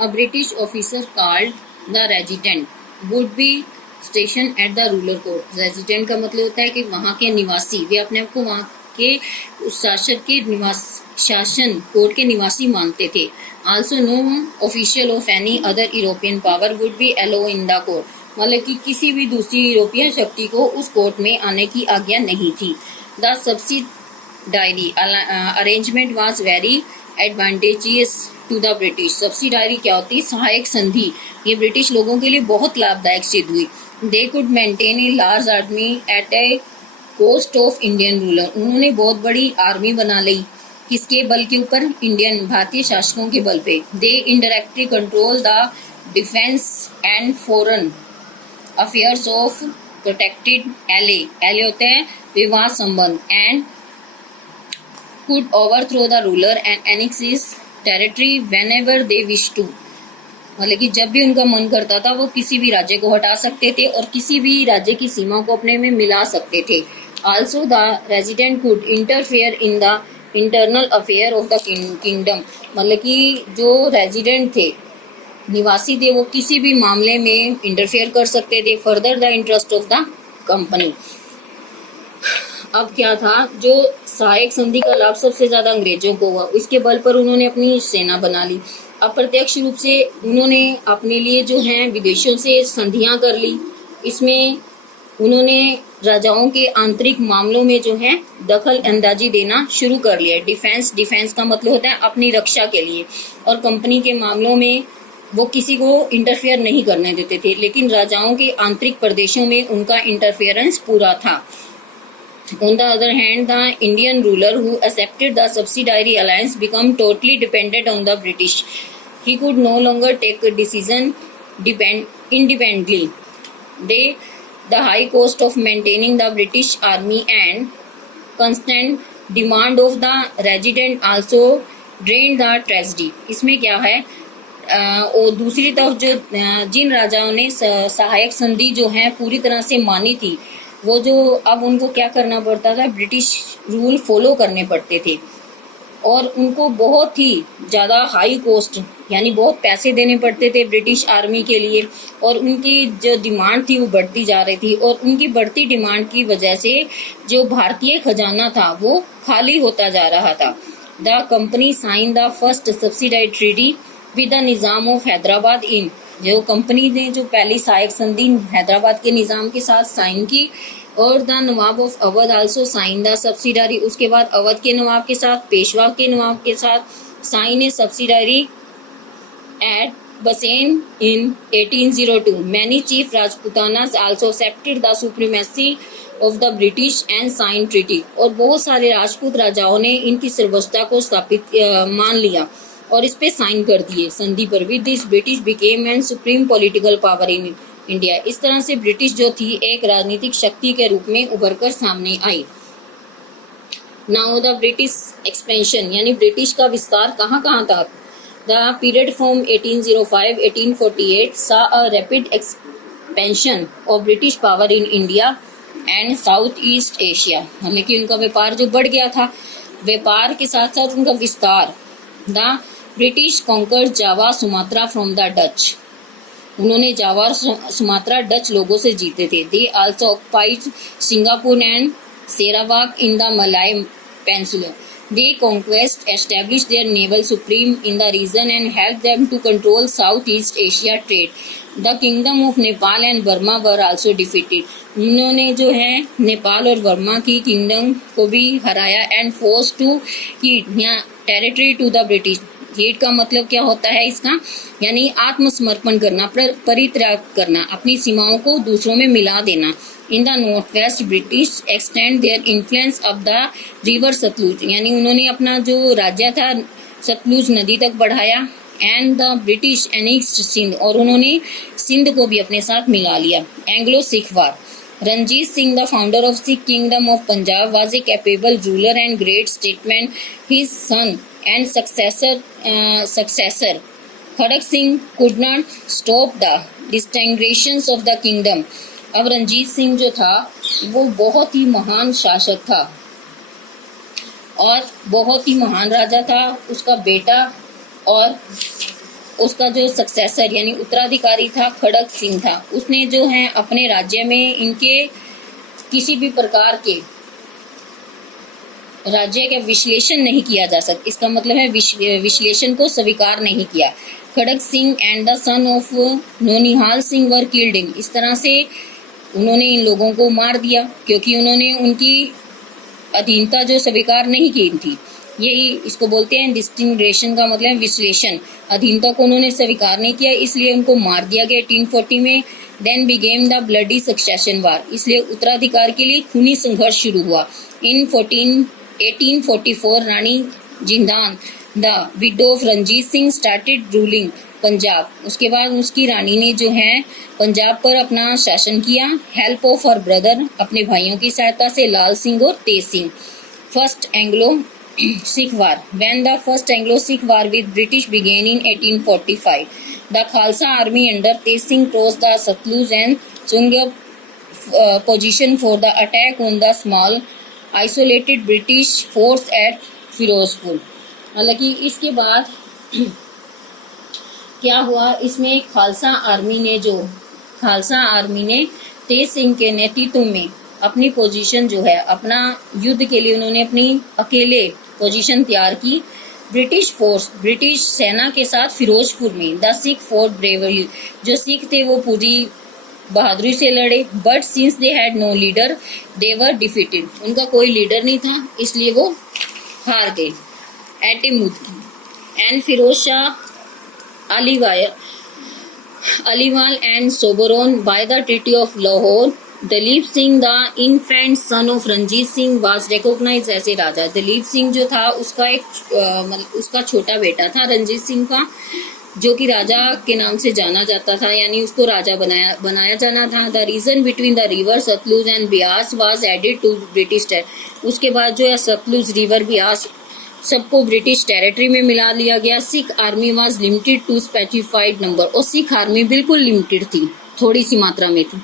A British officer called the resident would be station at the ruler court. Resident का मतलब होता है कि वहाँ के निवासी, वे अपने आप को वहाँ के शासक के शासन कोर्ट के निवासी मानते थे। Also no official of any other European power would be allow in the court, मतलब कि किसी भी दूसरी यूरोपियन शक्ति को उस कोर्ट में आने की आज्ञा नहीं थी। The subsidiary arrangement was very advantageous to the British. Subsidiary क्या होती है? सहायक संधि। ये ब्रिटिश लोगों के लिए बहुत लाभदायक सिद्ध हुई। They could maintain a large army at a cost of Indian ruler. उन्होंने बहुत बड़ी आर्मी बना ली। किसके बल के ऊपर? इंडियन भारतीय शासकों के बल पे। They indirectly control the defence and foreign affairs of protected allies. Allies होते हैं विवाद संबंध। And could overthrow the ruler and annex his territory whenever they wish to। मतलब कि जब भी उनका मन करता था वो किसी भी राज्य को हटा सकते थे और किसी भी राज्य की सीमा को अपने में मिला सकते थे। Also the resident could interfere in the internal affair of the kingdom। मतलब कि जो रेजिडेंट थे, निवासी थे, वो किसी भी मामले में इंटरफेयर कर सकते थे। Further the interest of the company. अब क्या था? जो सहायक संधि का लाभ सबसे ज्यादा अंग्रेजों को हुआ, इसके बल पर उन्होंने अपनी सेना बना ली। अप्रत्यक्ष रूप से उन्होंने अपने लिए जो है विदेशों से संधियां कर ली। इसमें उन्होंने राजाओं के आंतरिक मामलों में जो है दखल अंदाजी देना शुरू कर लिया। डिफेंस का मतलब होता है अपनी रक्षा के लिए, और कंपनी के मामलों में वो किसी को इंटरफेयर नहीं करने देते थे, लेकिन राजाओं के आंतरिक प्रदेशों में उनका इंटरफेरेंस पूरा था। On the other hand, the Indian ruler who accepted the subsidiary alliance became totally dependent on the British. He could no longer take a decision independently. The high cost of maintaining the British army and constant demand of the resident also drained the treasury। इसमें क्या है? और दूसरी तरफ जो जिन राजाओं ने सहायक संधि जो है पूरी तरह से मानी थी, वो जो अब उनको क्या करना पड़ता था? ब्रिटिश रूल फॉलो करने पड़ते थे, और उनको बहुत ही ज़्यादा हाई कॉस्ट यानी बहुत पैसे देने पड़ते थे ब्रिटिश आर्मी के लिए, और उनकी जो डिमांड थी वो बढ़ती जा रही थी, और उनकी बढ़ती डिमांड की वजह से जो भारतीय खजाना था वो खाली होता जा रहा था। The company sign the first subsidiary treaty with the Nizam of Hyderabad in. जो कंपनी ने जो पहली सहायक संधि हैदराबाद के निज़ाम के साथ साइन की, और the nawab of Awadh also sign the subsidiary. उसके बाद अवध के नवाब के साथ, पेशवा के नवाब के साथ sign A subsidiary at Bassein in 1802। Many chief Rajputanas also accepted the supremacy of the British and sign treaty. और बहुत सारे राजपूत राजाओं ने इनकी सर्वोच्चता को स्थापित मान लिया और इस पे साइन कर दिए संधि पर। With this British became an supreme political power in India. इस तरह से ब्रिटिश जो थी एक राजनीतिक शक्ति के रूप में उभर कर सामने आई। नाउ द ब्रिटिश एक्सपेंशन, यानी ब्रिटिश का विस्तार कहाँ कहाँ था? The period from 1805-1848 saw a rapid expansion of British power in India and South East Asia। मतलब कि उनका व्यापार जो बढ़ गया था, व्यापार के साथ साथ उनका विस्तार। The British conquered Java Sumatra from the Dutch. उन्होंने जावा और सुमात्रा डच लोगों से जीते थे। They also occupied Singapore and Sarawak in the Malay peninsula. They conquest establish their naval supreme in the region and help them to control South East Asia trade. The kingdom of Nepal and Burma were also defeated. उन्होंने जो है नेपाल और Burma की kingdom को भी हराया। And force to cede territory to the British. हीट का मतलब क्या होता है इसका? यानी आत्मसमर्पण करना, परित्याग करना, अपनी सीमाओं को दूसरों में मिला देना। In the north west British extend their influence of the river Sutlej. यानी उन्होंने अपना जो राज्य था सतलुज नदी तक बढ़ाया। And the British annexed Sindh, और उन्होंने सिंध को भी अपने साथ मिला लिया। Anglo Sikh war. Ranjit Singh, the founder of Sikh kingdom of Punjab, was a capable ruler and great statesman. His son and successor Khadak Singh could not stop the disintegrations of the kingdom। अब रणजीत सिंह जो था वो बहुत ही महान शासक था और बहुत ही महान राजा था। उसका बेटा और उसका जो सक्सेसर यानी उत्तराधिकारी था खड़ग सिंह था, उसने जो है अपने राज्य में इनके किसी भी प्रकार के राज्य का विश्लेषण नहीं किया जा सकता। इसका मतलब है विश्लेषण को स्वीकार नहीं किया। Kharak Singh and the son of Naunihal Singh were killed in. इस तरह से उन्होंने इन लोगों को मार दिया क्योंकि उन्होंने उनकी अधीनता जो स्वीकार नहीं की थी। यही इसको बोलते हैं डिस्टिंग्रेशन का मतलब विश्लेषण। अधीनता को उन्होंने स्वीकार नहीं किया, इसलिए उनको मार दिया गया 1840 में। Then became the bloody succession war. इसलिए उत्तराधिकार के लिए खूनी संघर्ष शुरू हुआ। In 1844 Rani Jindan the widow of Ranjit Singh started ruling Punjab. उसके बाद उसकी रानी ने जो है पंजाब पर अपना शासन किया। हेल्प ऑफ हर ब्रदर, अपने भाइयों की सहायता से, लाल सिंह और Tej Singh. First Anglo Sikh war. When the first Anglo-Sikh war with British began in 1845, the Khalsa army under Tej Singh crossed the Satluj and swung up position for the attack on the small isolated British force at Firozpur। हालांकि इसके बाद क्या हुआ, इसमें Khalsa army ने तेज सिंह के नेतृत्व में अपनी पोजीशन जो है, अपना युद्ध के लिए उन्होंने अपनी अकेले पोजीशन तैयार की। ब्रिटिश सेना के साथ फिरोजपुर में। The Sikh fought bravely. जो सिख थे वो पूरी बहादुरी से लड़े। But since they had no leader they were defeated. उनका कोई लीडर नहीं था, इसलिए वो हार गए। At a Mudki and Firoz Shah Aliwal and Sobraon by the treaty of Lahore. Dalip Singh the infant son of Ranjit Singh was recognise as a raja. Dalip Singh जो था उसका छोटा बेटा था रंजीत सिंह का, जो कि राजा के नाम से जाना जाता था, यानी उसको राजा बनाया जाना था। The region between the river Sutlej and Beas was added to British territory. उसके बाद जो है सतलुज रिवर ब्यास सबको ब्रिटिश टेरिटरी में मिला लिया गया। Sikh army was limited to specified number. और सिख आर्मी बिल्कुल लिमिटेड थी, थोड़ी सी मात्रा में थी।